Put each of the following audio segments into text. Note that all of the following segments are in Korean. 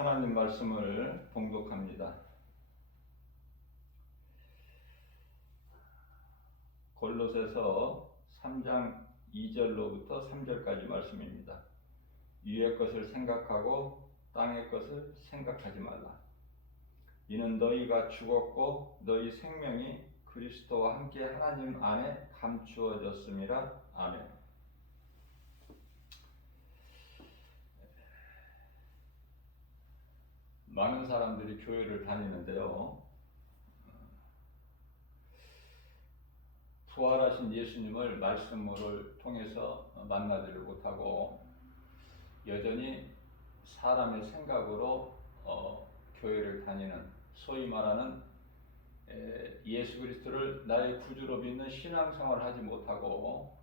하나님 말씀을 봉독합니다. 골로새서 3장 2절로부터 3절까지 말씀입니다. 위의 것을 생각하고 땅의 것을 생각하지 말라. 이는 너희가 죽었고 너희 생명이 그리스도와 함께 하나님 안에 감추어졌음이라. 아멘. 많은 사람들이 교회를 다니는데요, 부활하신 예수님을 말씀을 통해서 만나지를 못하고 여전히 사람의 생각으로 교회를 다니는, 소위 말하는 예수 그리스도를 나의 구주로 믿는 신앙생활을 하지 못하고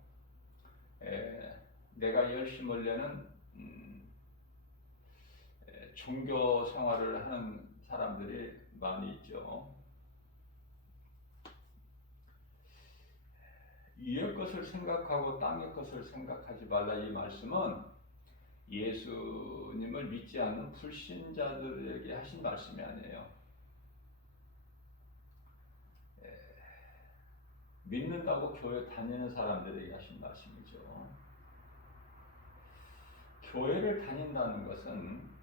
내가 열심을 내는 종교 생활을 하는 사람들이 많이 있죠. 위의 것을 생각하고 땅의 것을 생각하지 말라, 이 말씀은 예수님을 믿지 않는 불신자들에게 하신 말씀이 아니에요. 믿는다고 교회 다니는 사람들에게 하신 말씀이죠. 교회를 다닌다는 것은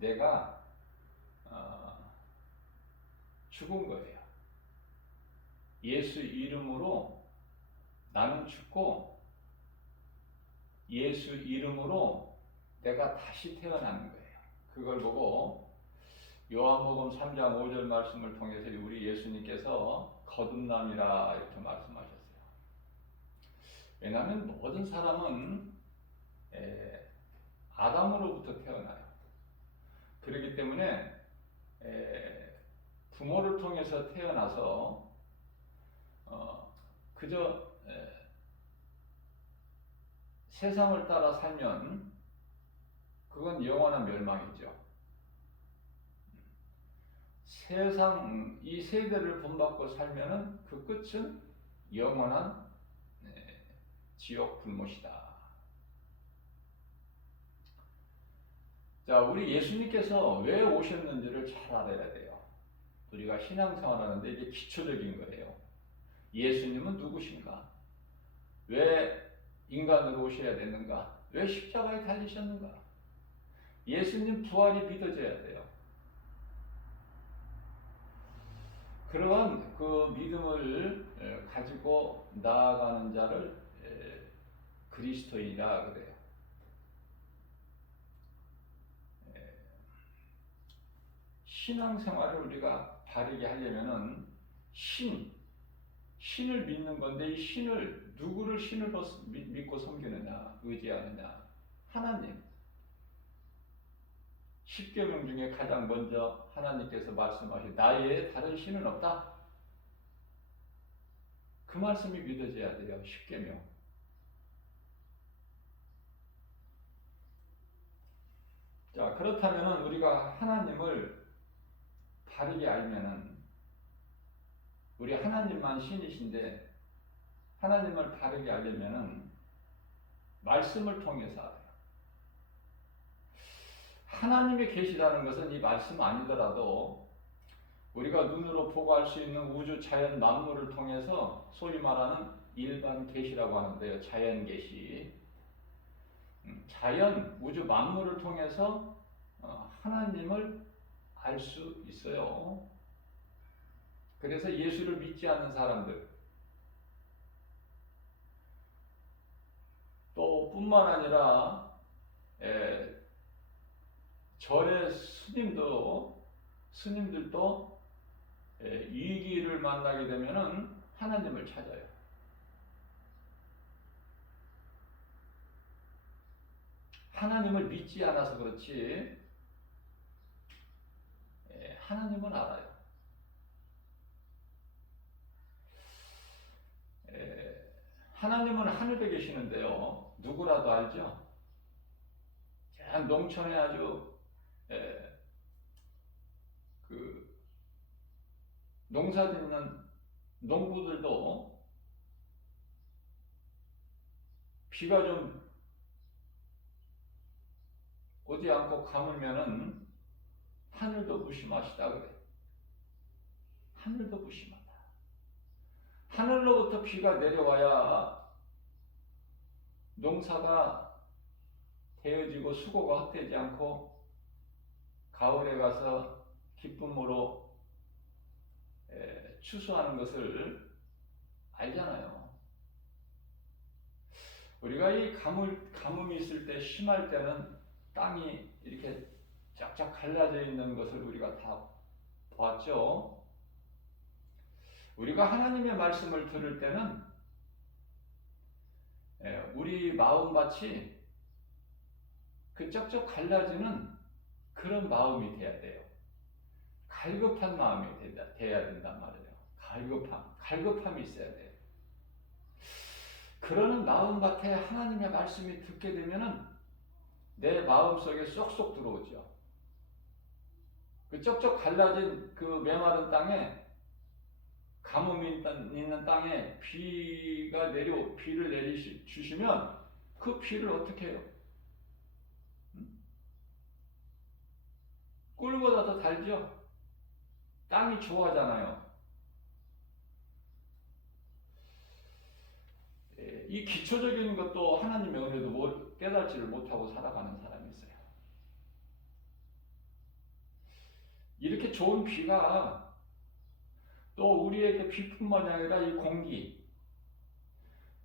내가 죽은 거예요. 예수 이름으로 나는 죽고 예수 이름으로 내가 다시 태어나는 거예요. 그걸 보고 요한복음 3장 5절 말씀을 통해서 우리 예수님께서 거듭남이라 이렇게 말씀하셨어요. 왜냐하면 모든 사람은 아담으로부터 태어나요. 그렇기 때문에 부모를 통해서 태어나서 그저 세상을 따라 살면 그건 영원한 멸망이죠. 세상 이 세대를 본받고 살면은 그 끝은 영원한 지옥 불못이다. 자, 우리 예수님께서 왜 오셨는지를 잘 알아야 돼요. 우리가 신앙생활하는데 이게 기초적인 거예요. 예수님은 누구신가? 왜 인간으로 오셔야 되는가? 왜 십자가에 달리셨는가? 예수님 부활이 믿어져야 돼요. 그러한 그 믿음을 가지고 나아가는 자를 그리스도인이라 그래요. 신앙생활을 우리가 바르게 하려면은 신을 믿는 건데, 이 신을, 누구를 신을 믿고 섬기느냐, 의지하느냐? 하나님. 십계명 중에 가장 먼저 하나님께서 말씀하신 나의 다른 신은 없다. 그 말씀이 믿어져야 돼요. 십계명. 자, 그렇다면 우리가 하나님을 바르게 알면은, 우리 하나님만 신이신데 하나님을 바르게 알려면은 말씀을 통해서 알아요. 하나님이 계시다는 것은 이 말씀 아니더라도 우리가 눈으로 보고 알 수 있는 우주 자연 만물을 통해서 소위 말하는 일반 계시라고 하는데요. 자연 계시. 자연, 우주 만물을 통해서 하나님을 알 수 있어요. 그래서 예수를 믿지 않는 사람들, 또 뿐만 아니라 절의 스님들도 위기를 만나게 되면은 하나님을 찾아요. 하나님을 믿지 않아서 그렇지 하나님은 알아요. 하나님은 하늘에 계시는데요, 누구라도 알죠? 농촌에 아주 그 농사 짓는 농부들도 비가 좀 오지 않고 가물면은 하늘도 무심하시다 그래. 하늘도 무심하다. 하늘로부터 비가 내려와야 농사가 되어지고 수고가 헛되지 않고 가을에 가서 기쁨으로 추수하는 것을 알잖아요. 우리가 이 가뭄이 있을 때, 심할 때는 땅이 이렇게 쫙쫙 갈라져 있는 것을 우리가 다 보았죠. 우리가 하나님의 말씀을 들을 때는 우리 마음밭이 그 쩍쩍 갈라지는 그런 마음이 돼야 돼요. 갈급한 마음이 돼야 된단 말이에요. 갈급함이 있어야 돼요. 그러는 마음밭에 하나님의 말씀이 듣게 되면은 내 마음속에 쏙쏙 들어오죠. 그 쩍쩍 갈라진 그 메마른 땅에, 가뭄이 있는 땅에 비를 내리주시면 그 비를 어떻게 해요? 꿀보다 더 달죠? 땅이 좋아하잖아요. 이 기초적인 것도 하나님의 은혜도 깨닫지를 못하고 살아가는 사람이 있어요. 이렇게 좋은 비가 또 우리에게 비뿐만이 아니라 이 공기,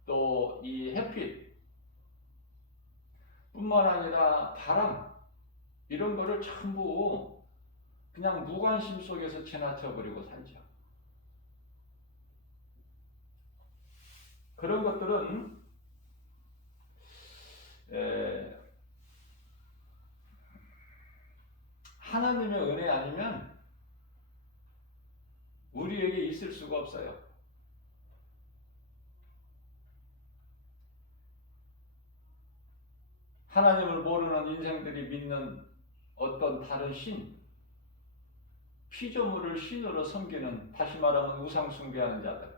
또 이 햇빛 뿐만 아니라 바람, 이런 거를 전부 그냥 무관심 속에서 지나쳐버리고 살죠. 그런 것들은 하나님의 은혜 아니면 우리에게 있을 수가 없어요. 하나님을 모르는 인생들이 믿는 어떤 다른 신, 피조물을 신으로 섬기는, 다시 말하면 우상 숭배하는 자들,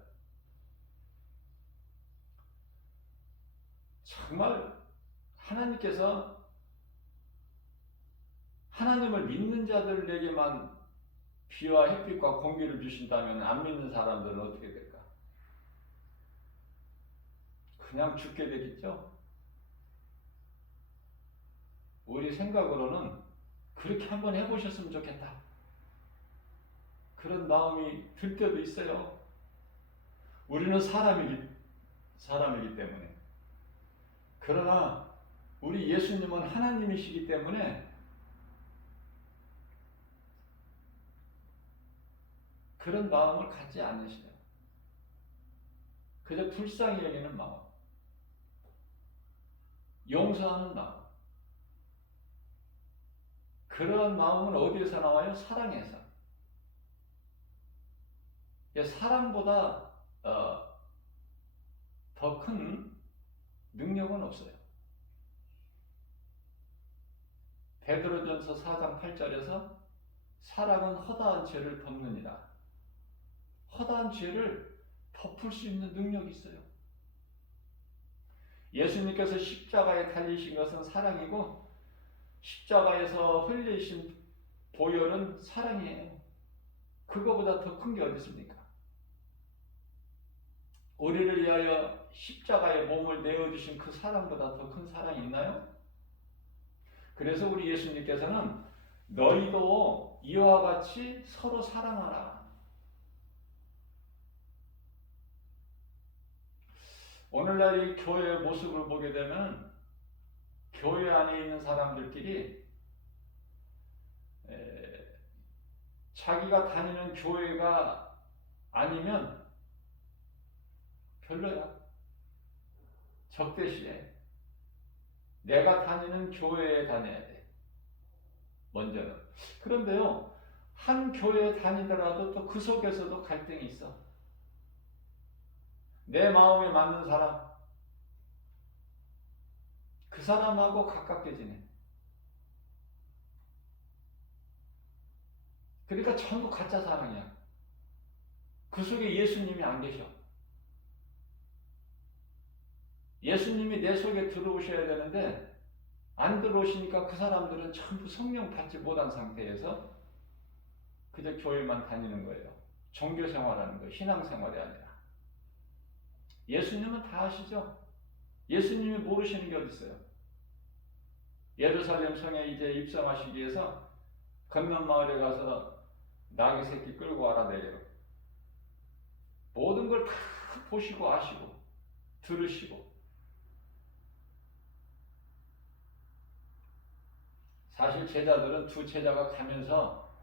정말 하나님께서 하나님을 믿는 자들에게만 비와 햇빛과 공기를 주신다면 안 믿는 사람들은 어떻게 될까? 그냥 죽게 되겠죠? 우리 생각으로는 그렇게 한번 해보셨으면 좋겠다, 그런 마음이 들 때도 있어요. 우리는 사람이기 때문에. 그러나 우리 예수님은 하나님이시기 때문에 그런 마음을 갖지 않으시죠. 그저 불쌍히 여기는 마음, 용서하는 마음. 그런 마음은 어디에서 나와요? 사랑에서. 사랑보다 더 큰 능력은 없어요. 베드로전서 4장 8절에서 사랑은 허다한 죄를 덮느니라. 허다한 죄를 덮을 수 있는 능력이 있어요. 예수님께서 십자가에 달리신 것은 사랑이고, 십자가에서 흘리신 보혈은 사랑이에요. 그거보다 더 큰 게 어디 있습니까? 우리를 위하여 십자가에 몸을 내어주신 그 사랑보다 더 큰 사랑이 있나요? 그래서 우리 예수님께서는 너희도 이와 같이 서로 사랑하라. 오늘날 이 교회의 모습을 보게 되면 교회 안에 있는 사람들끼리 자기가 다니는 교회가 아니면 별로야. 적대시해. 내가 다니는 교회에 다녀야 돼, 먼저는. 그런데요, 한 교회에 다니더라도 또 그 속에서도 갈등이 있어. 내 마음에 맞는 사람, 그 사람하고 가깝게 지내. 그러니까 전부 가짜 사랑이야. 그 속에 예수님이 안 계셔. 예수님이 내 속에 들어오셔야 되는데 안 들어오시니까 그 사람들은 전부 성령 받지 못한 상태에서 그저 교회만 다니는 거예요. 종교 생활하는 거예요. 신앙 생활이 아니라. 예수님은 다 아시죠? 예수님이 모르시는 게 어디 있어요? 예루살렘 성에 이제 입성하시기 위해서 건넌 마을에 가서 나귀 새끼 끌고 와라 내려. 모든 걸 다 보시고 아시고 들으시고. 사실 제자들은 두 제자가 가면서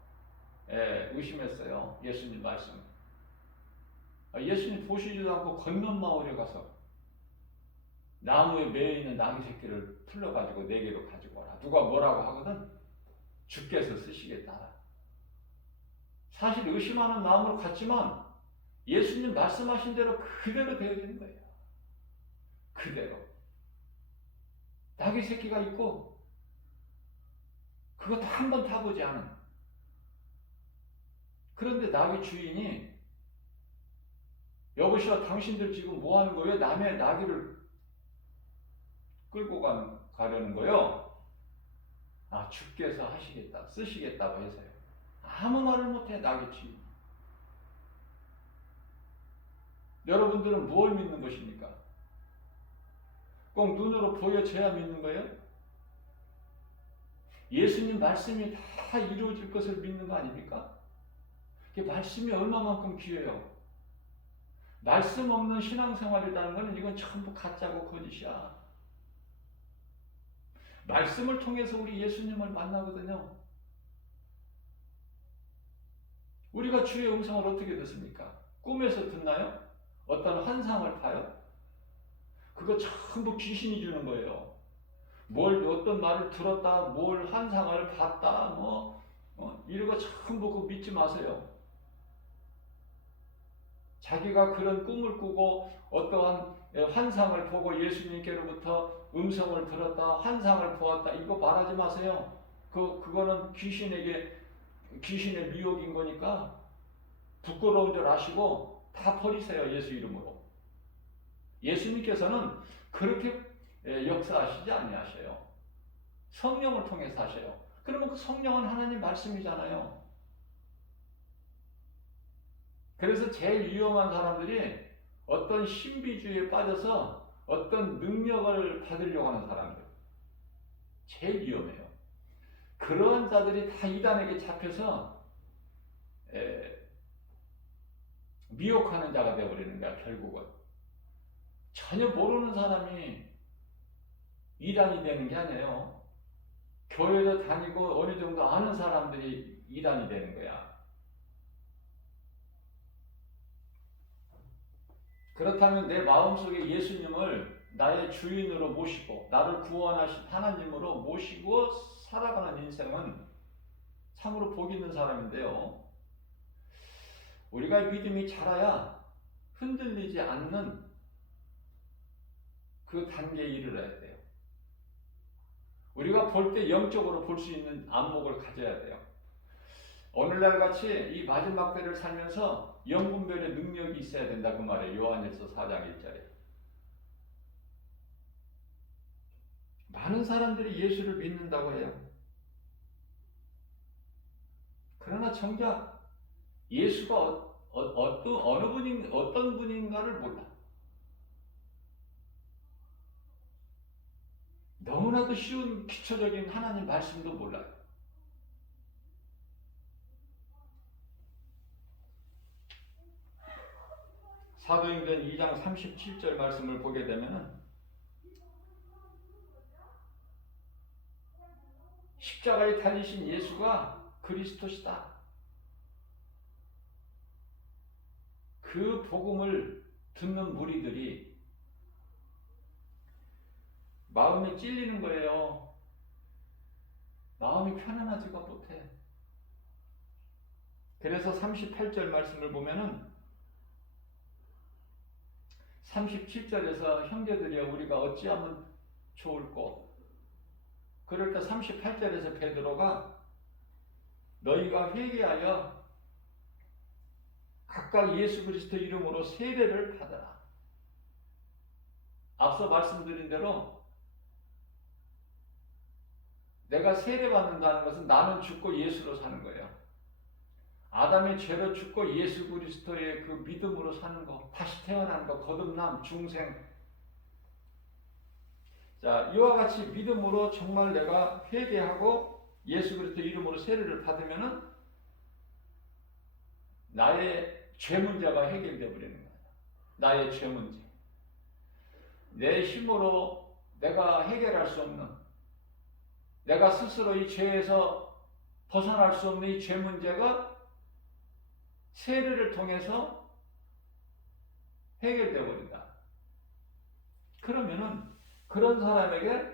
의심했어요. 예수님 말씀. 예수님 보시지도 않고 건넌 마을에 가서 나무에 매여 있는 나귀 새끼를 풀러가지고 네 개로 가지고 와라. 누가 뭐라고 하거든 주께서 쓰시겠다. 사실 의심하는 마음으로 갔지만 예수님 말씀하신 대로 그대로 되어지는 거예요. 그대로. 나귀 새끼가 있고 그것도 한 번 타보지 않은. 그런데 나귀 주인이 여보시오 당신들 지금 뭐 하는 거예요? 남의 나귀를 끌고 가려는 거요? 아 주께서 하시겠다 쓰시겠다고 해서요. 아무 말을 못해 나귀 주인. 여러분들은 뭘 믿는 것입니까? 꼭 눈으로 보여져야 믿는 거예요? 예수님 말씀이 다 이루어질 것을 믿는 거 아닙니까? 말씀이 얼마만큼 귀해요. 말씀 없는 신앙생활이라는 것은 이건 전부 가짜고 거짓이야. 말씀을 통해서 우리 예수님을 만나거든요. 우리가 주의 음성을 어떻게 듣습니까? 꿈에서 듣나요? 어떤 환상을 봐요? 그거 전부 귀신이 주는 거예요. 어떤 말을 들었다, 뭘 환상을 봤다, 이런 거 전부 그거 믿지 마세요. 자기가 그런 꿈을 꾸고 어떠한 환상을 보고 예수님께로부터 음성을 들었다, 환상을 보았다, 이거 말하지 마세요. 그거는 귀신의 미혹인 거니까 부끄러운 줄 아시고 다 버리세요. 예수 이름으로. 예수님께서는 그렇게 역사하시지 아니하셔요. 성령을 통해서 하셔요. 그러면 그 성령은 하나님 말씀이잖아요. 그래서 제일 위험한 사람들이 어떤 신비주의에 빠져서 어떤 능력을 받으려고 하는 사람들. 제일 위험해요. 그러한 자들이 다 이단에게 잡혀서 미혹하는 자가 되어버리는 거야, 결국은. 전혀 모르는 사람이 이단이 되는 게 아니에요. 교회도 다니고 어느 정도 아는 사람들이 이단이 되는 거야. 그렇다면 내 마음속에 예수님을 나의 주인으로 모시고 나를 구원하신 하나님으로 모시고 살아가는 인생은 참으로 복 있는 사람인데요. 우리가 믿음이 자라야 흔들리지 않는 그 단계에 이르러야 돼요. 우리가 볼 때 영적으로 볼 수 있는 안목을 가져야 돼요. 오늘날 같이 이 마지막 때를 살면서 영분별의 능력이 있어야 된다 그 말이에요. 요한일서 4장 1절에. 많은 사람들이 예수를 믿는다고 해요. 그러나 정작 예수가 어떤 분인가를 몰라. 너무나도 쉬운 기초적인 하나님 말씀도 몰라요. 사도행전 2장 37절 말씀을 보게 되면은 십자가에 달리신 예수가 그리스도시다. 그 복음을 듣는 무리들이 마음이 찔리는 거예요. 마음이 편안하지가 못해. 그래서 38절 말씀을 보면은 37절에서 형제들이여 우리가 어찌하면 좋을꼬. 그럴 때 38절에서 베드로가 너희가 회개하여 각각 예수 그리스도 이름으로 세례를 받아라. 앞서 말씀드린 대로 내가 세례받는다는 것은 나는 죽고 예수로 사는 거예요. 아담의 죄로 죽고 예수 그리스도의 그 믿음으로 사는 거, 다시 태어난 거, 거듭남, 중생. 자, 이와 같이 믿음으로 정말 내가 회개하고 예수 그리스도 이름으로 세례를 받으면은 나의 죄 문제가 해결되어 버리는 거예요. 나의 죄 문제. 내 힘으로 내가 해결할 수 없는, 내가 스스로 이 죄에서 벗어날 수 없는 이 죄 문제가 세례를 통해서 해결되어 버린다. 그러면은 그런 사람에게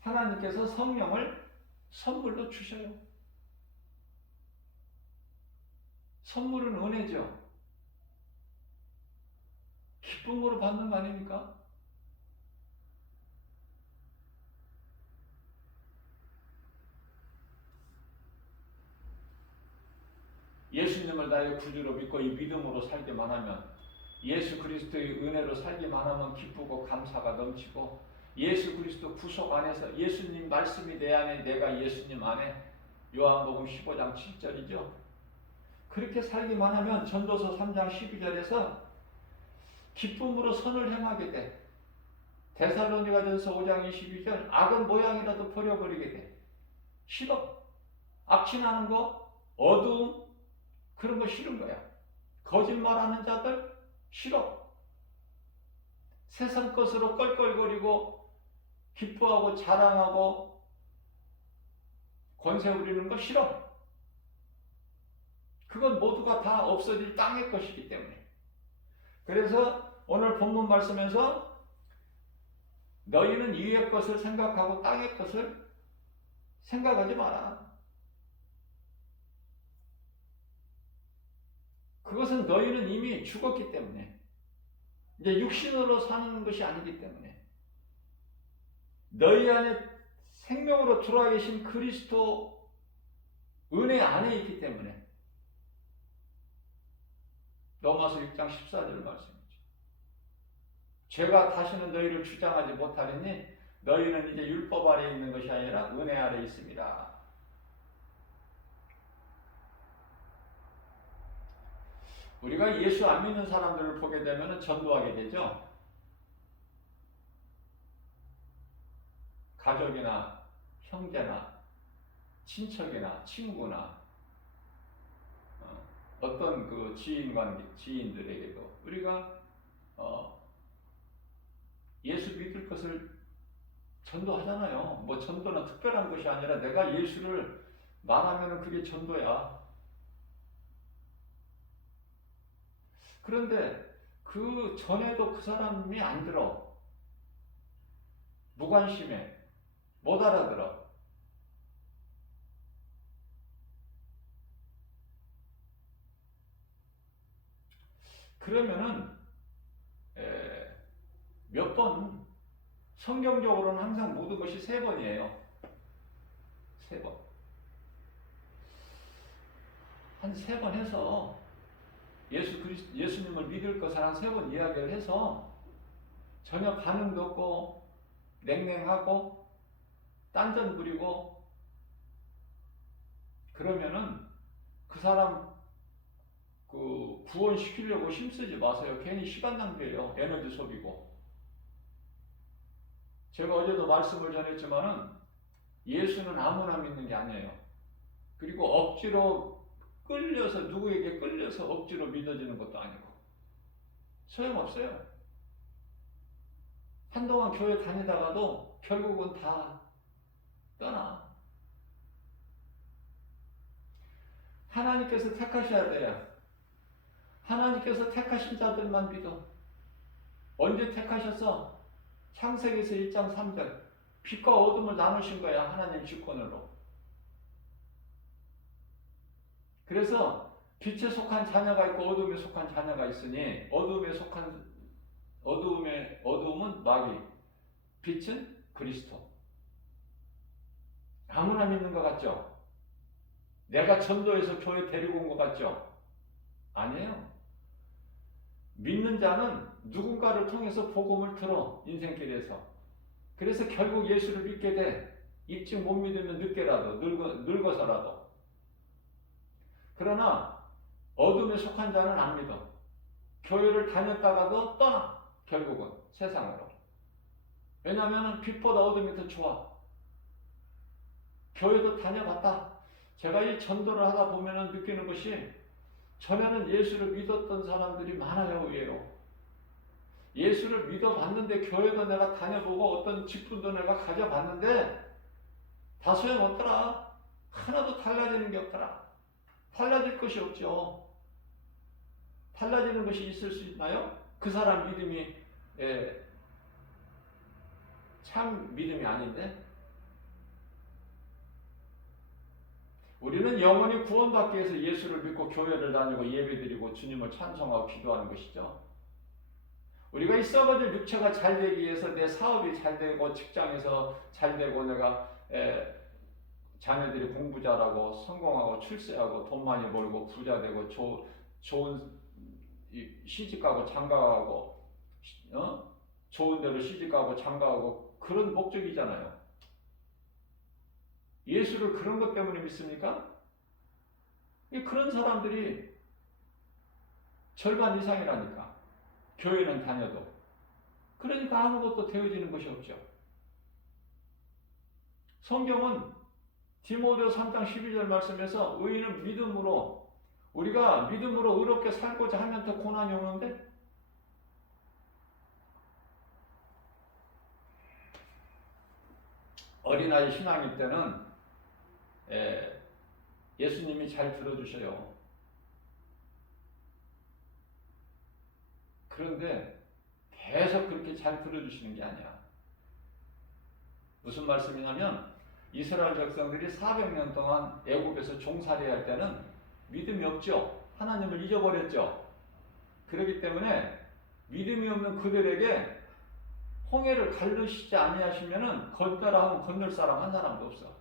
하나님께서 성령을 선물로 주셔요. 선물은 은혜죠. 기쁨으로 받는 거 아닙니까? 예수님을 나의 구주로 믿고 이 믿음으로 살기만 하면, 예수 그리스도의 은혜로 살기만 하면 기쁘고 감사가 넘치고, 예수 그리스도 구속 안에서 예수님 말씀이 내 안에, 내가 예수님 안에, 요한복음 15장 7절이죠. 그렇게 살기만 하면 전도서 3장 12절에서 기쁨으로 선을 행하게 돼. 데살로니가전서 5장 22절 악은 모양이라도 버려버리게 돼. 싫어. 악취나는 거, 어두움, 그런 거 싫은 거야. 거짓말하는 자들 싫어. 세상 것으로 껄껄거리고 기뻐하고 자랑하고 권세 부리는 거 싫어. 그건 모두가 다 없어질 땅의 것이기 때문에. 그래서 오늘 본문 말씀에서 너희는 위의 것을 생각하고 땅의 것을 생각하지 마라. 그것은 너희는 이미 죽었기 때문에, 이제 육신으로 사는 것이 아니기 때문에, 너희 안에 생명으로 들어와 계신 그리스도 은혜 안에 있기 때문에. 로마서 6장 14절 말씀이죠. 죄가 다시는 너희를 주장하지 못하리니 너희는 이제 율법 아래 있는 것이 아니라 은혜 아래 있습니다. 우리가 예수 안 믿는 사람들을 보게 되면 전도하게 되죠. 가족이나 형제나 친척이나 친구나 어떤 그 지인들에게도 우리가 예수 믿을 것을 전도하잖아요. 뭐 전도는 특별한 것이 아니라 내가 예수를 말하면 그게 전도야. 그런데 그 전에도 그 사람이 안 들어. 무관심해. 못 알아들어. 그러면은 몇 번, 성경적으로는 항상 모든 것이 3번이에요. 3번. 한 3번 해서 예수님을 믿을 것을 한 3번 이야기를 해서 전혀 반응도 없고 냉랭하고 딴전 부리고 그러면은 그 사람 구원시키려고 힘쓰지 마세요. 괜히 시간 낭비예요. 에너지 소비고. 제가 어제도 말씀을 전했지만은 예수는 아무나 믿는 게 아니에요. 그리고 억지로 끌려서, 누구에게 끌려서 억지로 믿어지는 것도 아니고 소용없어요. 한동안 교회 다니다가도 결국은 다 떠나. 하나님께서 택하셔야 돼요. 하나님께서 택하신 자들만 믿어. 언제 택하셨어? 창세기에서 1장 3절. 빛과 어둠을 나누신 거야. 하나님 주권으로. 그래서 빛에 속한 자녀가 있고 어둠에 속한 자녀가 있으니 어둠은 마귀, 빛은 그리스도. 아무나 믿는 것 같죠? 내가 전도해서 교회 데리고 온 것 같죠? 아니에요. 믿는 자는 누군가를 통해서 복음을 들어, 인생길에서. 그래서 결국 예수를 믿게 돼. 입증 못 믿으면 늦게라도 늙어서라도. 그러나 어둠에 속한 자는 안 믿어. 교회를 다녔다가도 떠나. 결국은 세상으로. 왜냐하면 빛보다 어둠이 더 좋아. 교회도 다녀봤다. 제가 이 전도를 하다 보면 느끼는 것이 전에는 예수를 믿었던 사람들이 많아요. 의외로. 예수를 믿어봤는데 교회도 내가 다녀보고 어떤 직분도 내가 가져봤는데 다 소용없더라. 하나도 달라지는 게 없더라. 달라질 것이 없죠. 달라지는 것이 있을 수 있나요? 그 사람 믿음이 참 믿음이 아닌데. 우리는 영원히 구원받기 위해서 예수를 믿고 교회를 다니고 예배드리고 주님을 찬송하고 기도하는 것이죠. 우리가 이 썩어질 육체가 잘 되기 위해서 내 사업이 잘 되고 직장에서 잘 되고 내가 자녀들이 공부 잘하고 성공하고 출세하고 돈 많이 벌고 부자 되고 좋은 시집가고 장가가고 좋은 데로 시집가고 장가가고 그런 목적이잖아요. 예수를 그런 것 때문에 믿습니까? 그런 사람들이 절반 이상이라니까. 교회는 다녀도. 그러니까 아무것도 되어지는 것이 없죠. 성경은 디모데후서 3장 12절 말씀에서 의인은 믿음으로 우리가 믿음으로 의롭게 살고자 하면 더 고난이 오는데 어린아이 신앙일 때는 예수님이 잘 들어주셔요. 그런데 계속 그렇게 잘 들어주시는 게 아니야. 무슨 말씀이냐면 이스라엘 백성들이 400년 동안 애굽에서 종살이 할 때는 믿음이 없죠. 하나님을 잊어버렸죠. 그렇기 때문에 믿음이 없는 그들에게 홍해를 가르시지 아니하시면은 건너라 하면 건널 사람 한 사람도 없어.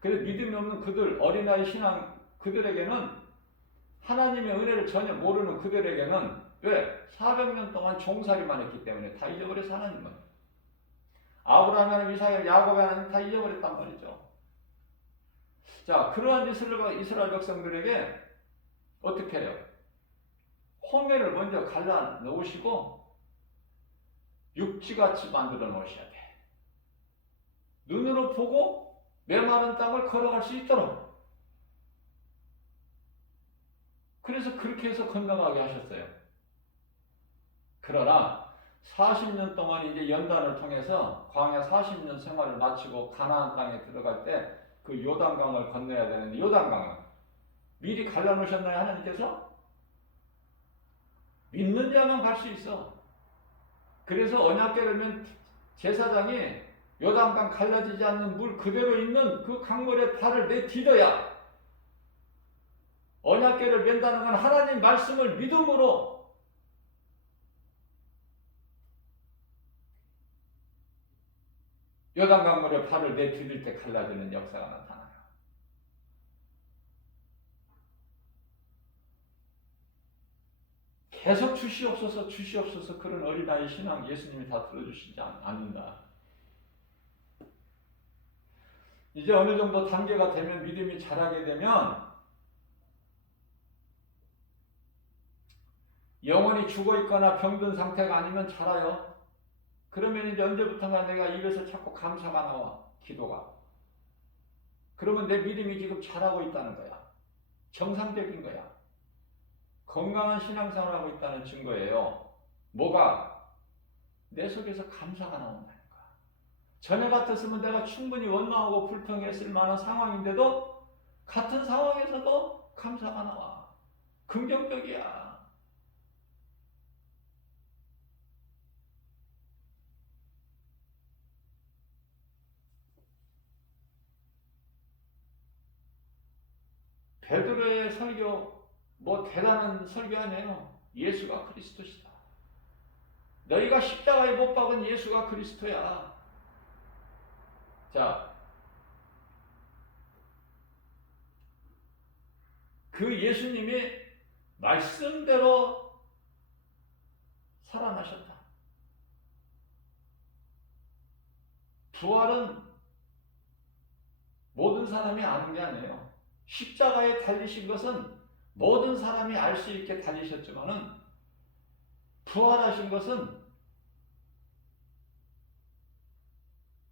그래서 믿음이 없는 그들, 어린아이 신앙 그들에게는 하나님의 은혜를 전혀 모르는 그들에게는 왜? 400년 동안 종살이만 했기 때문에 다 잊어버려서 하나님은. 아브라함 하나님, 이삭, 야곱의 하나님 다 잊어버렸단 말이죠. 자, 그러한 이스라엘 백성들에게 어떻게 해요? 홍해를 먼저 갈라 놓으시고 육지같이 만들어 놓으셔야 돼. 눈으로 보고 메마른 땅을 걸어갈 수 있도록. 그래서 그렇게 해서 건너가게 하셨어요. 그러나 40년 동안 이제 연단을 통해서 광야 40년 생활을 마치고 가나안 땅에 들어갈 때 그 요단강을 건너야 되는데 요단강은 미리 갈라놓으셨나요? 하나님께서? 믿는 자만 갈 수 있어. 그래서 언약궤를 맨 제사장이 요단강 갈라지지 않는 물 그대로 있는 그 강물에 발을 내디뎌야 언약궤를 맨다는 건 하나님 말씀을 믿음으로 요단강물에 발을 내디딜 때 갈라지는 역사가 나타나요. 계속 주시옵소서 그런 어린아이 신앙 예수님이 다 들어주시지 않는다. 이제 어느 정도 단계가 되면 믿음이 자라게 되면 영혼이 죽어있거나 병든 상태가 아니면 자라요. 그러면 이제 언제부턴가 내가 입에서 자꾸 감사가 나와. 기도가. 그러면 내 믿음이 지금 자라고 있다는 거야. 정상적인 거야. 건강한 신앙생활을 하고 있다는 증거예요. 뭐가? 내 속에서 감사가 나온다는 거야. 전에 같았으면 내가 충분히 원망하고 불평했을 만한 상황인데도 같은 상황에서도 감사가 나와. 긍정적이야. 베드로의 설교 뭐 대단한 설교 아니에요. 예수가 그리스도시다. 너희가 십자가에 못 박은 예수가 그리스도야. 자, 그 예수님이 말씀대로 살아나셨다. 부활은 모든 사람이 아는 게 아니에요. 십자가에 달리신 것은 모든 사람이 알 수 있게 달리셨지만은 부활하신 것은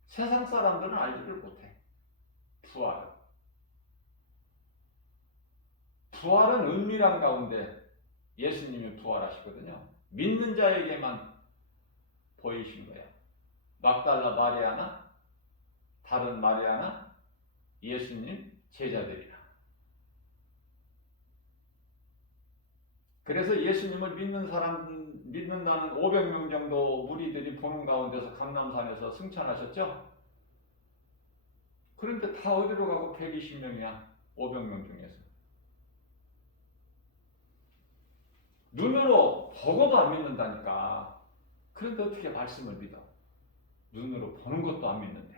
세상 사람들은 알지를 못해. 부활은 은밀한 가운데 예수님이 부활하시거든요. 믿는 자에게만 보이신 거예요. 막달라 마리아나 다른 마리아나 예수님 제자들이나. 그래서 예수님을 믿는다는 500명 정도 무리들이 보는 가운데서 감람산에서 승천하셨죠? 그런데 다 어디로 가고 120명이야. 500명 중에서. 눈으로 보고도 안 믿는다니까. 그런데 어떻게 말씀을 믿어? 눈으로 보는 것도 안 믿는데.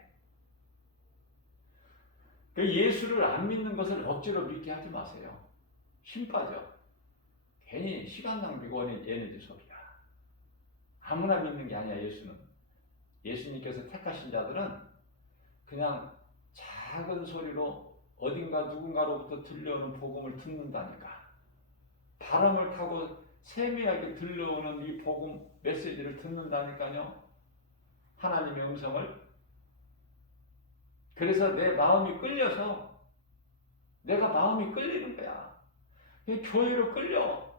예수를 안 믿는 것을 억지로 믿게 하지 마세요. 힘 빠져. 괜히 시간 낭비고 에너지 소비야. 아무나 믿는 게 아니야, 예수는. 예수님께서 택하신 자들은 그냥 작은 소리로 어딘가 누군가로부터 들려오는 복음을 듣는다니까. 바람을 타고 세미하게 들려오는 이 복음 메시지를 듣는다니까요. 하나님의 음성을. 그래서 내 마음이 끌려서 내가 마음이 끌리는 거야. 교회로 끌려.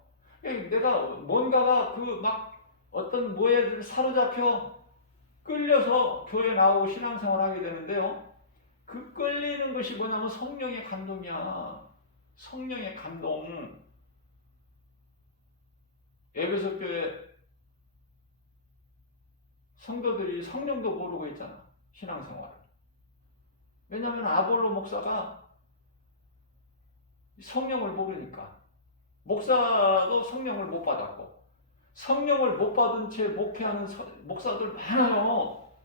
내가 뭔가가 어떤 모해를 사로잡혀 끌려서 교회 나오고 신앙생활 하게 되는데요. 그 끌리는 것이 뭐냐면 성령의 감동이야. 성령의 감동. 에베소 교회 성도들이 성령도 모르고 있잖아. 신앙생활. 왜냐하면 아볼로 목사가 성령을 모르니까. 목사도 성령을 못 받았고 성령을 못 받은 채 목회하는 목사들 많아요.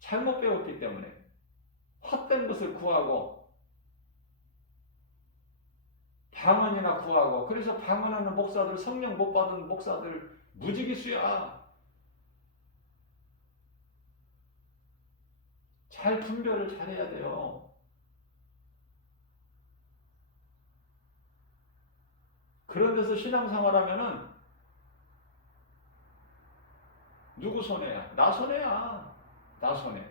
잘못 배웠기 때문에 헛된 것을 구하고 방언이나 구하고. 그래서 방언하는 목사들, 성령 못 받은 목사들 무지기수야. 잘 분별을 잘해야 돼요. 그런 데서 신앙생활하면은 누구 손해야? 나 손해야. 나 손해.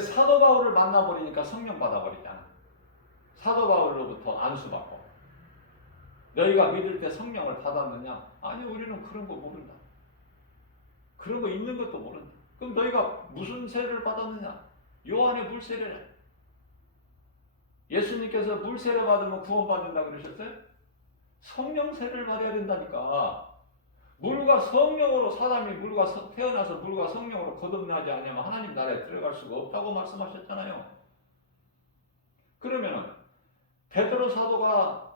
사도 바울을 만나버리니까 성령 받아버리잖아. 사도 바울로부터 안수받고. 너희가 믿을 때 성령을 받았느냐? 아니, 우리는 그런 거 모른다. 그런 거 있는 것도 모른다. 그럼 너희가 무슨 세례를 받았느냐? 요한의 물세례를. 예수님께서 물세례 받으면 구원받는다 그러셨어요? 성령 세례를 받아야 된다니까. 물과 성령으로 사람이 태어나서 물과 성령으로 거듭나지 않으면 하나님 나라에 들어갈 수가 없다고 말씀하셨잖아요. 그러면은 베드로 사도가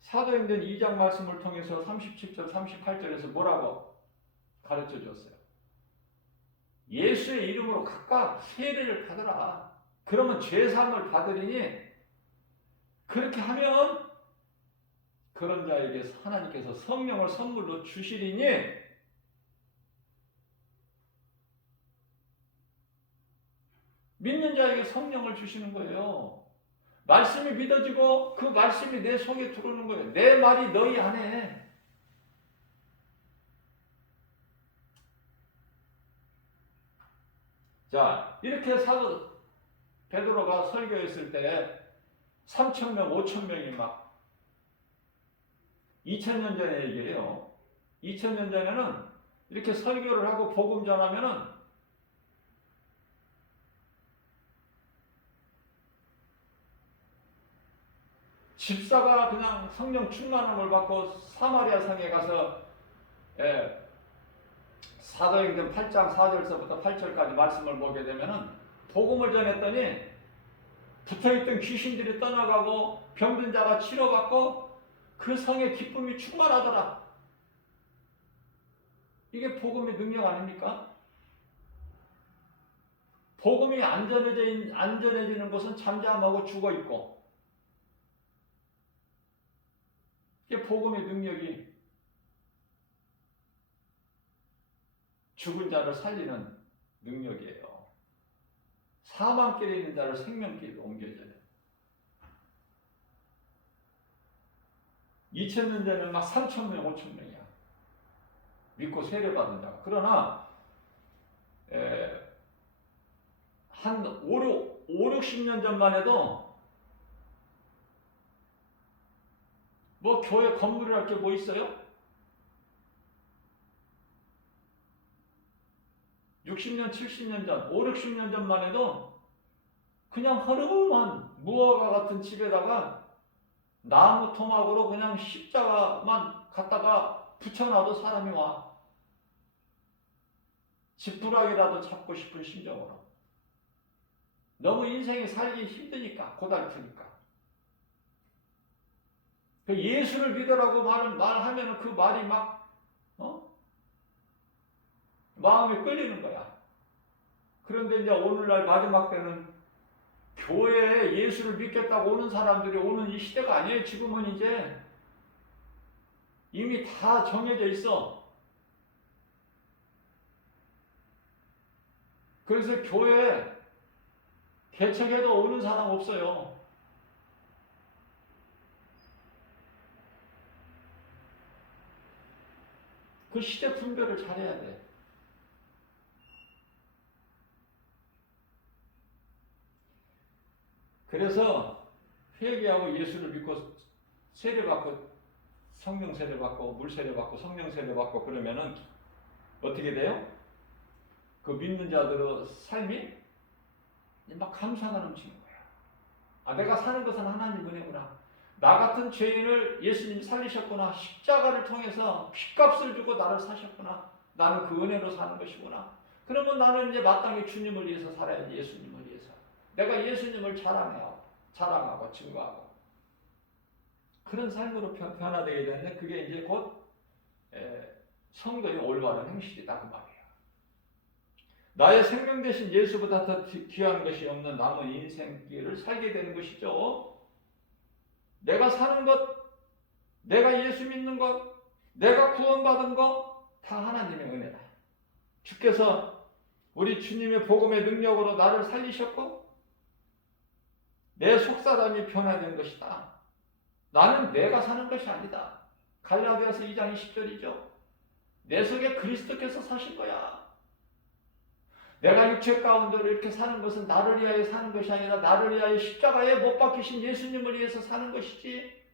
사도행전 2장 말씀을 통해서 37절 38절에서 뭐라고 가르쳐 줬어요? 예수의 이름으로 각각 세례를 받으라. 그러면 죄사함을 받으리니 그렇게 하면 그런 자에게 하나님께서 성령을 선물로 주시리니 믿는 자에게 성령을 주시는 거예요. 말씀이 믿어지고 그 말씀이 내 속에 들어오는 거예요. 내 말이 너희 안에. 자, 이렇게 사도 베드로가 설교했을 때 3,000명, 5,000명이 막 2000년 전에 얘기해요. 2000년 전에는 이렇게 설교를 하고 복음 전하면은 집사가 그냥 성령 충만함을 받고 사마리아 성에 가서 사도행전 8장 4절서부터 8절까지 말씀을 보게 되면은 복음을 전했더니 붙어있던 귀신들이 떠나가고 병든 자가 치료받고 그 성에 기쁨이 충만하더라. 이게 복음의 능력 아닙니까? 복음이 안전해지는 것은 잠잠하고 죽어있고 복음의 능력이 죽은 자를 살리는 능력이에요. 사망길에 있는 자를 생명길로 옮겨줘요. 2000년 전에는 막 3,000명, 5,000명이야. 믿고 세례받은 자가. 그러나 한 60년 전만 해도 뭐 교회 건물이랄 게 뭐 있어요? 60년, 70년 전, 60년 전만 해도 그냥 허름한 무화과 같은 집에다가 나무 토막으로 그냥 십자가만 갖다가 붙여놔도 사람이 와. 지푸라기라도 잡고 싶은 심정으로. 너무 인생이 살기 힘드니까, 고달프니까. 그 예수를 믿으라고 말하면 그 말이 막, 마음에 끌리는 거야. 그런데 이제 오늘날 마지막 때는 교회에 예수를 믿겠다고 오는 사람들이 오는 이 시대가 아니에요. 지금은 이제 이미 다 정해져 있어. 그래서 교회에 개척해도 오는 사람 없어요. 그 시대 분별을 잘해야 돼. 그래서 회개하고 예수를 믿고 세례받고 성령 세례받고 물 세례받고 성령 세례받고 그러면은 어떻게 돼요? 그 믿는 자들의 삶이 막 감사가 넘치는 거야. 아, 내가 사는 것은 하나님 은혜구나. 나 같은 죄인을 예수님이 살리셨구나. 십자가를 통해서 핏값을 주고 나를 사셨구나. 나는 그 은혜로 사는 것이구나. 그러면 나는 이제 마땅히 주님을 위해서 살아야지. 예수님을 위해서. 내가 예수님을 자랑하고 증거하고 그런 삶으로 변화되게 되는데 그게 이제 곧 성도의 올바른 행실이다 그 말이에요. 나의 생명 대신 예수보다 더 귀한 것이 없는 남은 인생길을 살게 되는 것이죠. 내가 사는 것, 내가 예수 믿는 것, 내가 구원받은 것 다 하나님의 은혜다. 주께서 우리 주님의 복음의 능력으로 나를 살리셨고 내 속사람이 변화된 것이다. 나는 내가 사는 것이 아니다. 갈라디아서 2장 20절이죠. 내 속에 그리스도께서 사신 거야. 내가 육체 가운데로 이렇게 사는 것은 나를 위하여 사는 것이 아니라 나를 위하여 십자가에 못 박히신 예수님을 위해서 사는 것이지.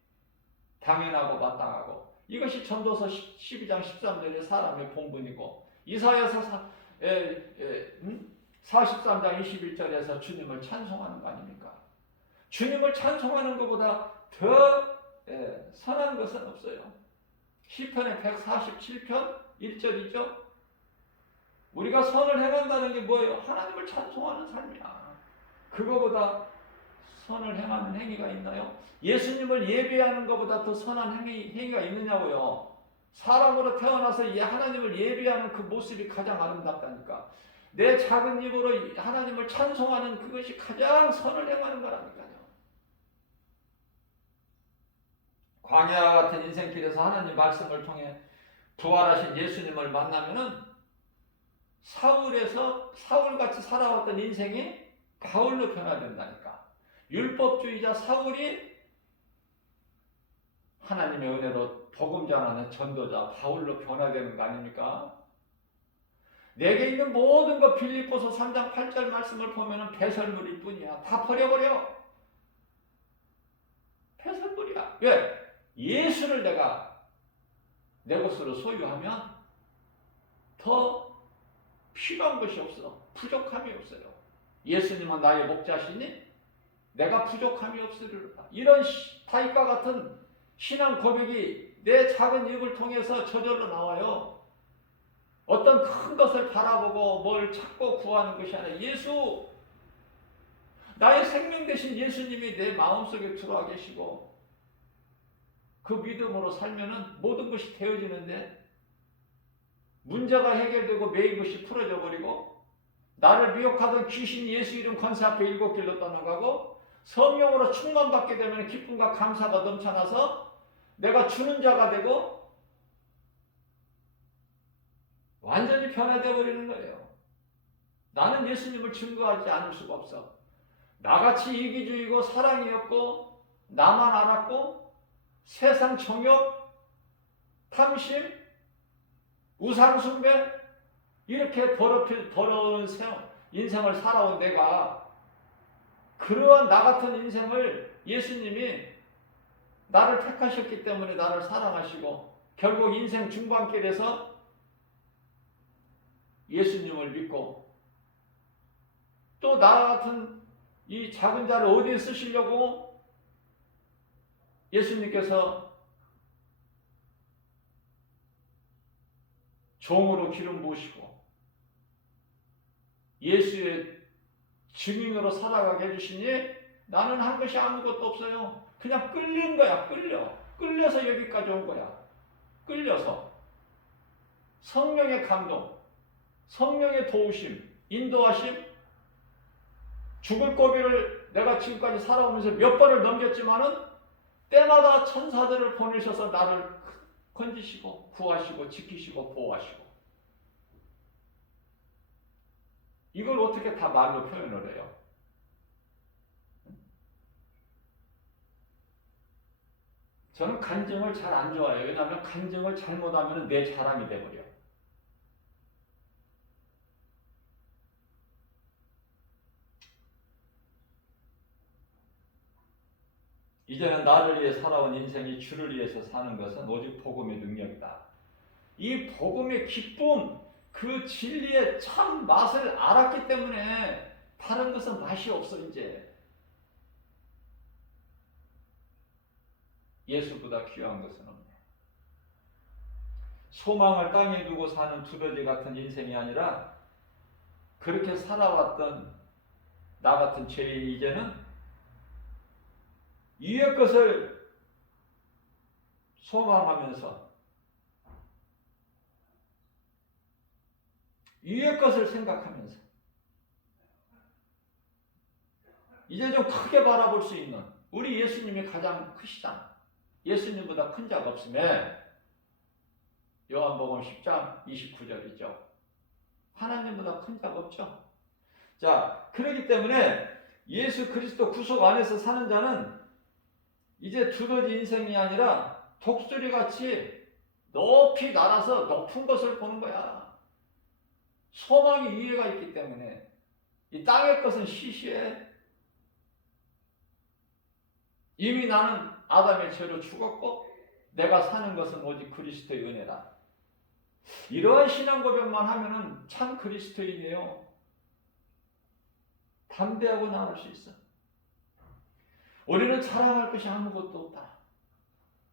당연하고 마땅하고 이것이 전도서 12장 13절의 사람의 본분이고 이사야서 43장 21절에서 주님을 찬송하는 거 아닙니까? 주님을 찬송하는 것보다 더 선한 것은 없어요. 시편의 147편 1절이죠. 우리가 선을 행한다는 게 뭐예요? 하나님을 찬송하는 삶이야. 그거보다 선을 행하는 행위가 있나요? 예수님을 예배하는 것보다 더 선한 행위가 있느냐고요. 사람으로 태어나서 하나님을 예배하는 그 모습이 가장 아름답다니까. 내 작은 입으로 하나님을 찬송하는 그것이 가장 선을 행하는 거라니까요. 광야와 같은 인생길에서 하나님 말씀을 통해 부활하신 예수님을 만나면은 사울같이 살아왔던 인생이 바울로 변화된다니까. 율법주의자 사울이 하나님의 은혜로 복음 전하는 전도자 바울로 변화되는 거 아닙니까? 내게 있는 모든 것 빌립보서 3장 8절 말씀을 보면은 배설물일 뿐이야. 다 버려버려. 배설물이야. 왜? 예수를 내가 내 것으로 소유하면 더 필요한 것이 없어. 부족함이 없어요. 예수님은 나의 목자시니 내가 부족함이 없으리로다. 이런 다윗과 같은 신앙 고백이 내 작은 입을 통해서 저절로 나와요. 어떤 큰 것을 바라보고 뭘 찾고 구하는 것이 아니라 예수, 나의 생명 되신 예수님이 내 마음속에 들어와 계시고 그 믿음으로 살면은 모든 것이 되어지는데 문제가 해결되고 매인 것이 풀어져 버리고 나를 미혹하던 귀신 예수 이름 권세 앞에 7길로 떠나가고 성령으로 충만받게 되면 기쁨과 감사가 넘쳐나서 내가 주는 자가 되고 완전히 변화되어 버리는 거예요. 나는 예수님을 증거하지 않을 수가 없어. 나같이 이기주의고 사랑이 없고 나만 알았고 세상 정욕, 탐심, 우상숭배 이렇게 더러운 인생을 살아온 내가 그러한 나 같은 인생을 예수님이 나를 택하셨기 때문에 나를 사랑하시고 결국 인생 중반길에서 예수님을 믿고 또 나 같은 이 작은 자를 어디에 쓰시려고 예수님께서 종으로 기름 부으시고 예수의 증인으로 살아가게 해주시니 나는 한 것이 아무것도 없어요. 그냥 끌린 거야. 끌려서 여기까지 온 거야. 끌려서 성령의 감동, 성령의 도우심, 인도하심, 죽을 고비를 내가 지금까지 살아오면서 몇 번을 넘겼지만은 때마다 천사들을 보내셔서 나를 건지시고 구하시고 지키시고 보호하시고 이걸 어떻게 다 말로 표현을 해요? 저는 간증을 잘 안 좋아해요. 왜냐하면 간증을 잘못하면 내 자랑이 돼버려. 이제는 나를 위해 살아온 인생이 주를 위해서 사는 것은 오직 복음의 능력이다. 이 복음의 기쁨, 그 진리의 참 맛을 알았기 때문에 다른 것은 맛이 없어 이제. 예수보다 귀한 것은 없네. 소망을 땅에 두고 사는 두더지 같은 인생이 아니라 그렇게 살아왔던 나 같은 죄인이 이제는 위의 것을 소망하면서 위의 것을 생각하면서 이제 좀 크게 바라볼 수 있는 우리 예수님이 가장 크시잖아. 예수님보다 큰 자가 없으며 요한복음 10장 29절이죠. 하나님보다 큰 자가 없죠. 자, 그렇기 때문에 예수 그리스도 구속 안에서 사는 자는 이제 두더지 인생이 아니라 독수리같이 높이 날아서 높은 것을 보는 거야. 소망이 위에가 있기 때문에 이 땅의 것은 시시해. 이미 나는 아담의 죄로 죽었고 내가 사는 것은 오직 그리스도의 은혜다. 이러한 신앙 고백만 하면은 참 그리스도인이에요. 담대하고 나올 수 있어. 우리는 자랑할 것이 아무것도 없다.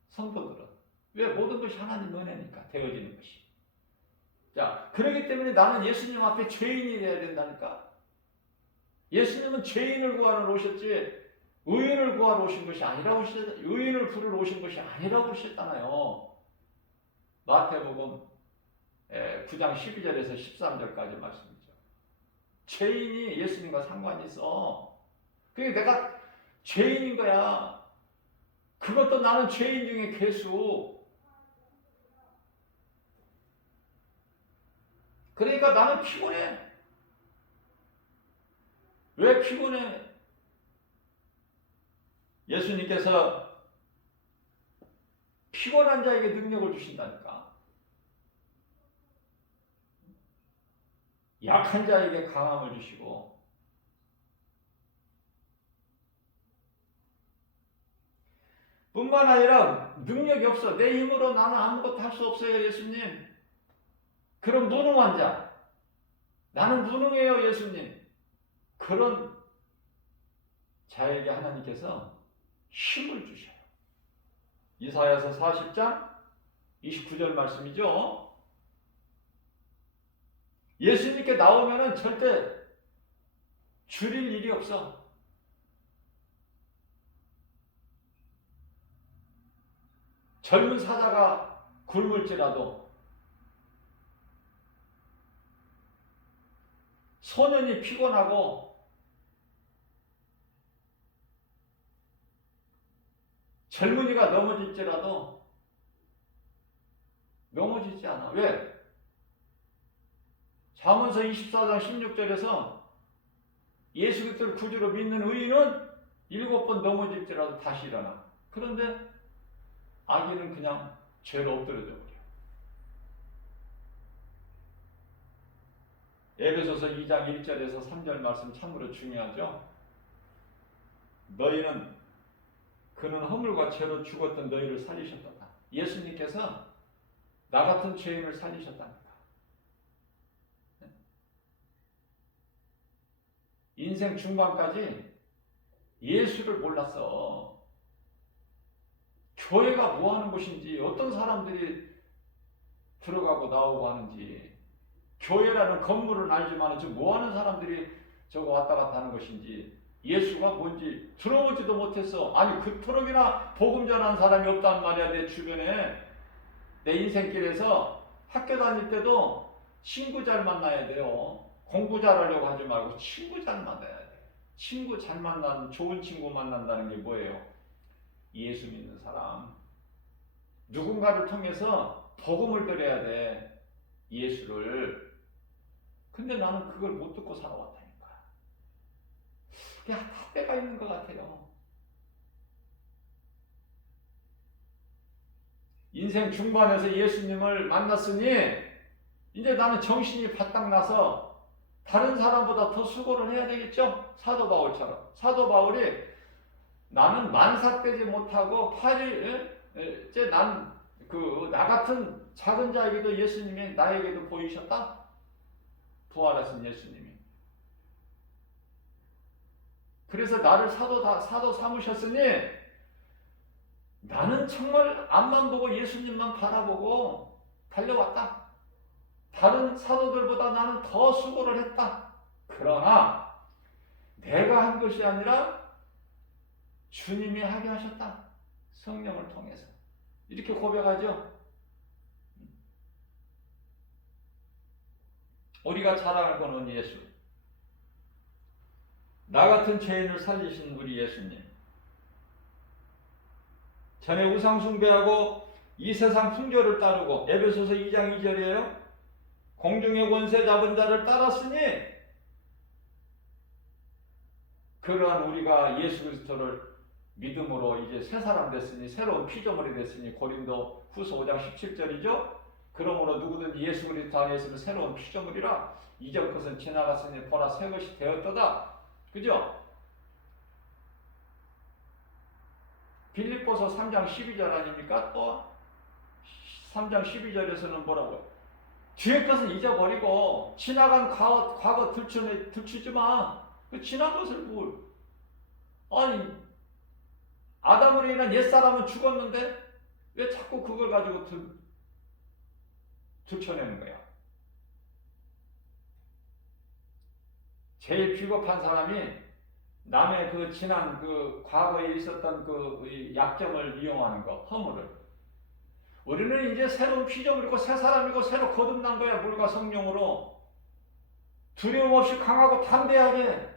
성도들은. 왜? 모든 것이 하나님 은혜니까 되어지는 것이. 자, 그렇기 때문에 나는 예수님 앞에 죄인이 되어야 된다니까. 예수님은 죄인을 구하러 오셨지 의인을 구하러 오신 것이 아니라고 의인을 부르러 오신 것이 아니라고 하셨잖아요. 마태복음 9장 12절에서 13절까지 말씀이죠. 죄인이 예수님과 상관이 있어. 그러니까 내가 죄인인 거야. 그것도 나는 죄인 중에 괴수. 그러니까 나는 피곤해. 왜 피곤해? 예수님께서 피곤한 자에게 능력을 주신다니까. 약한 자에게 강함을 주시고 뿐만 아니라 능력이 없어. 내 힘으로 나는 아무것도 할 수 없어요. 예수님. 그럼 무능한 자. 나는 무능해요. 예수님. 그런 자에게 하나님께서 힘을 주셔요. 이사야서 40장 29절 말씀이죠. 예수님께 나오면은 절대 줄일 일이 없어. 젊은 사자가 굶을지라도 소년이 피곤하고 젊은이가 넘어질지라도 넘어지지 않아. 왜? 잠언서 24장 16절에서 예수 그리스도를 구주로 믿는 의인은 7번 넘어질지라도 다시 일어나. 그런데 악인은 그냥 죄로 엎드려져 버려. 에베소서 2장 1절에서 3절 말씀 참으로 중요하죠. 너희는 그는 허물과 죄로 죽었던 너희를 살리셨다. 예수님께서 나 같은 죄인을 살리셨다니까. 인생 중반까지 예수를 몰랐어. 교회가 뭐 하는 곳인지, 어떤 사람들이 들어가고 나오고 하는지, 교회라는 건물은 알지만 저 뭐 하는 사람들이 저거 왔다 갔다 하는 것인지, 예수가 뭔지 들어보지도 못했어. 아니, 그토록이나 복음 전하는 사람이 없단 말이야. 내 주변에. 내 인생길에서 학교 다닐 때도 친구 잘 만나야 돼요. 공부 잘하려고 하지 말고 친구 잘 만나야 돼. 친구 잘 만난, 좋은 친구 만난다는 게 뭐예요? 예수 믿는 사람. 누군가를 통해서 복음을 드려야 돼. 예수를. 근데 나는 그걸 못 듣고 살아왔다니까. 그게 다 때가 있는 것 같아요. 인생 중반에서 예수님을 만났으니 이제 나는 정신이 바짝 나서 다른 사람보다 더 수고를 해야 되겠죠? 사도 바울처럼. 사도 바울이 나는 만삭되지 못하고 이제 난 나 같은 작은 자에게도 예수님이 나에게도 보이셨다? 부활하신 예수님이. 그래서 나를 사도 삼으셨으니 나는 정말 앞만 보고 예수님만 바라보고 달려왔다. 다른 사도들보다 나는 더 수고를 했다. 그러나 내가 한 것이 아니라 주님이 하게 하셨다. 성령을 통해서. 이렇게 고백하죠. 우리가 자랑할 거는 예수. 나 같은 죄인을 살리신 우리 예수님. 전에 우상 숭배하고 이 세상 풍조를 따르고, 에베소서 2장 2절이에요. 공중의 권세 잡은 자를 따랐으니, 그러한 우리가 예수 그리스도를 믿음으로 이제 새 사람 됐으니, 새로운 피조물이 됐으니, 고린도 후서 5장 17절이죠. 그러므로 누구든지 예수 그리스도 안에 있으면 새로운 피조물이라. 이전 것은 지나갔으니 보라 새 것이 되었도다. 그죠? 빌립보서 3장 12절 아닙니까? 또 3장 12절에서는 뭐라고요? 뒤의 것은 잊어버리고 지나간 과거 들추지 마. 그 지난 것을 뭘? 아니, 아담으로 인한 옛사람은 죽었는데 왜 자꾸 그걸 가지고 들춰내는 거야? 제일 비겁한 사람이 남의 그 지난 그 과거에 있었던 그 약점을 이용하는 거, 허물을. 우리는 이제 새로운 피조물이고 새 사람이고 새로 거듭난 거야. 물과 성령으로. 두려움 없이 강하고 담대하게.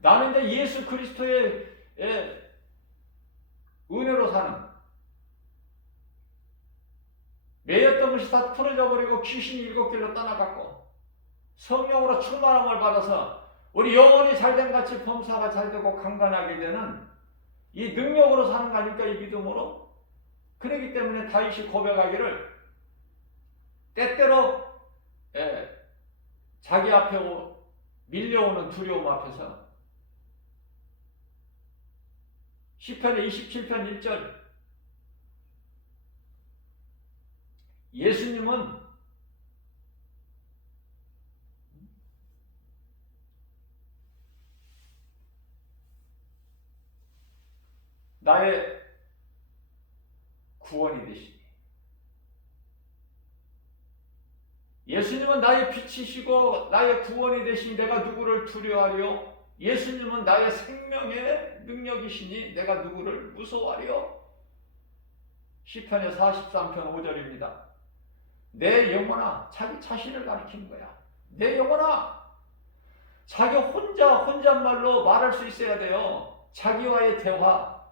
나는 이제 예수 그리스도의 은혜로 사는, 매였던 것이 다 풀어져 버리고 귀신이 일곱 길로 떠나갔고 성령으로 충만함을 받아서 우리 영혼이 잘된 같이 범사가 잘되고 강건하게 되는 이 능력으로 사는 거 아닙니까? 이 믿음으로. 그렇기 때문에 다윗이 고백하기를, 때때로 자기 앞에 밀려오는 두려움 앞에서, 시편의 27편 1절, 예수님은 나의 구원이 되시니, 예수님은 나의 빛이시고 나의 구원이 되시니 내가 누구를 두려워하리요? 예수님은 나의 생명의 능력이시니 내가 누구를 무서워하리요? 시편의 43편 5절입니다. 내 영혼아, 자기 자신을 가리키는 거야. 내 영혼아, 자기 혼잣말로 말할 수 있어야 돼요. 자기와의 대화,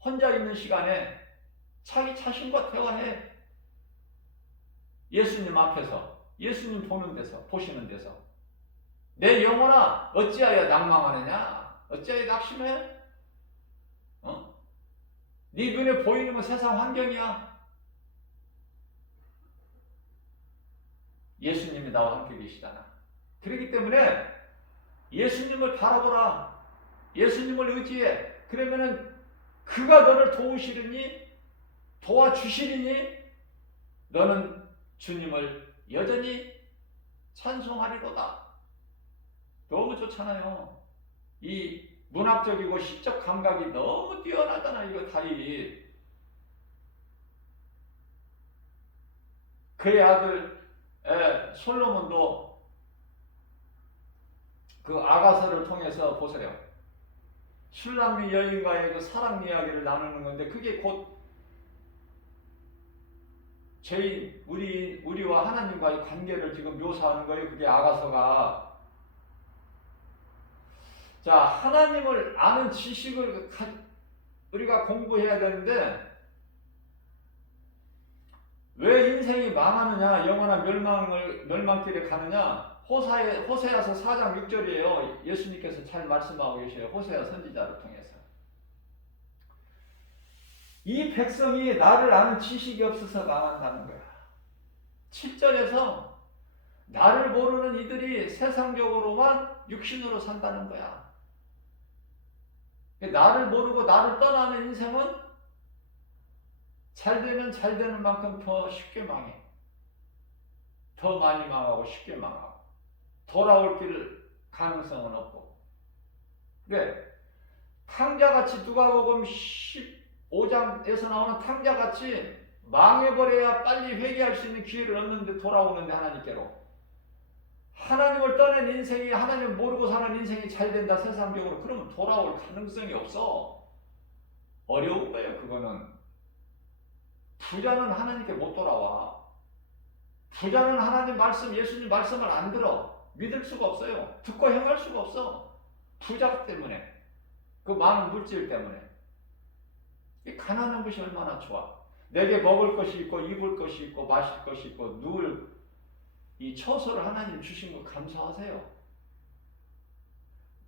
혼자 있는 시간에 자기 자신과 대화해. 예수님 앞에서, 예수님 보는 데서, 보시는 데서 내 영혼아 어찌하여 낭망하느냐? 어찌하여 낙심해? 네 눈에 보이는 건 세상 환경이야. 예수님이 나와 함께 계시잖아. 그렇기 때문에 예수님을 바라보라. 예수님을 의지해. 그러면은 그가 너를 도우시리니, 도와주시리니 너는 주님을 여전히 찬송하리로다. 너무 좋잖아요. 이 문학적이고 시적 감각이 너무 뛰어나잖아. 이거 다이. 그의 아들 솔로몬도 그 아가서를 통해서 보세요. 술람미 여인과의 그 사랑 이야기를 나누는 건데 그게 곧 죄인 우리와 하나님과의 관계를 지금 묘사하는 거예요. 그게 아가서가. 자, 하나님을 아는 지식을 우리가 공부해야 되는데 왜 인생이 망하느냐, 영원한 멸망길에 가느냐? 호세아서 4장 6절이에요. 예수님께서 잘 말씀하고 계셔요. 호세아 선지자를 통해서. 이 백성이 나를 아는 지식이 없어서 망한다는 거야. 7절에서 나를 모르는 이들이 세상적으로만 육신으로 산다는 거야. 나를 모르고 나를 떠나는 인생은 잘 되면 잘 되는 만큼 더 쉽게 망해. 더 많이 망하고 쉽게 망하고 돌아올 길 가능성은 없고. 그래, 탕자같이 누가복음 15장에서 나오는 탕자같이 망해버려야 빨리 회개할 수 있는 기회를 얻는데 돌아오는데 하나님께로. 하나님을 떠난 인생이, 하나님을 모르고 사는 인생이 잘 된다 세상적으로. 그러면 돌아올 가능성이 없어. 어려운 거예요. 그거는. 부자는 하나님께 못 돌아와. 부자는 하나님 말씀, 예수님 말씀을 안 들어. 믿을 수가 없어요. 듣고 행할 수가 없어. 부자 때문에. 그 많은 물질 때문에. 이 가난한 것이 얼마나 좋아. 내게 먹을 것이 있고 입을 것이 있고 마실 것이 있고 누울 이 처소를 하나님 주신 거 감사하세요.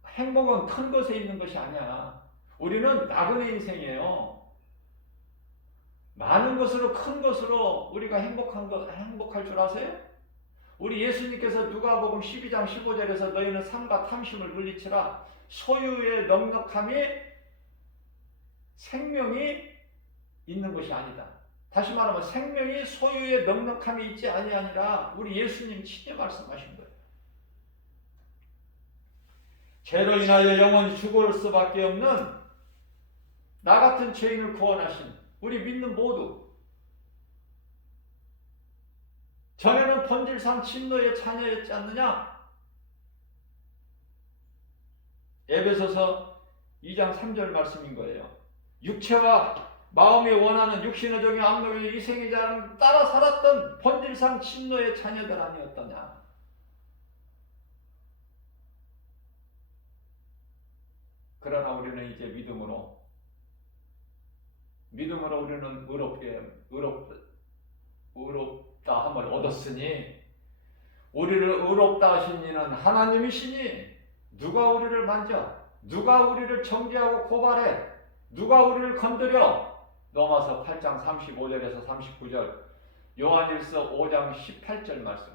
행복은 큰 것에 있는 것이 아니야. 우리는 나그네 인생이에요. 많은 것으로, 큰 것으로 우리가 행복할 줄 아세요? 우리 예수님께서 누가복음 12장 15절에서 너희는 삼가 탐심을 물리치라. 소유의 넉넉함이 생명이 있는 것이 아니다. 다시 말하면 생명이 소유의 넉넉함이 있지 아니하니라. 우리 예수님 친히 말씀하신 거예요. 죄로 인하여 영원히 죽을 수밖에 없는 나 같은 죄인을 구원하신 우리 믿는 모두, 전에는 본질상 진노의 자녀였지 않느냐? 에베소서 2장 3절 말씀인 거예요. 육체와 마음이 원하는 육신의 정의 암욕의 이생의 자랑 따라 살았던 본질상 진노의 자녀들 아니었더냐? 그러나 우리는 이제 믿음으로 우리는 의롭다 함을 얻었으니, 우리를 의롭다 하신 이는 하나님이시니 누가 우리를 만져? 누가 우리를 정죄하고 고발해? 누가 우리를 건드려? 로마서 8장 35절에서 39절, 요한일서 5장 18절 말씀.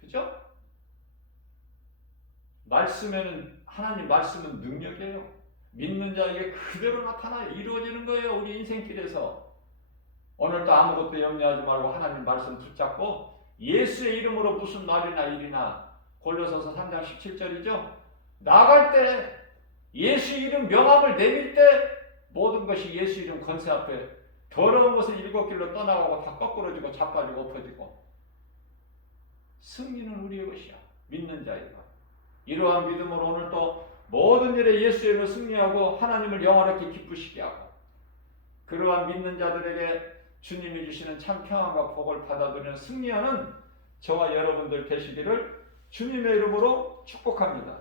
그죠? 말씀에는, 하나님 말씀은 능력이에요. 믿는 자에게 그대로 나타나요. 이루어지는 거예요. 우리 인생길에서. 오늘도 아무것도 염려하지 말고 하나님 말씀 붙잡고 예수의 이름으로 무슨 말이나 일이나, 골로새서 3장 17절이죠. 나갈 때 예수 이름 명함을 내밀 때 모든 것이 예수 이름 권세 앞에 더러운 것을 일곱 길로 떠나가고 다 거꾸러지고 자빠지고 엎어지고, 승리는 우리의 것이야. 믿는 자의 것. 이러한 믿음으로 오늘 또 모든 일에 예수의 이름으로 승리하고 하나님을 영원하게 기쁘시게 하고, 그러한 믿는 자들에게 주님이 주시는 참 평안과 복을 받아들이는 승리하는 저와 여러분들 되시기를 주님의 이름으로 축복합니다.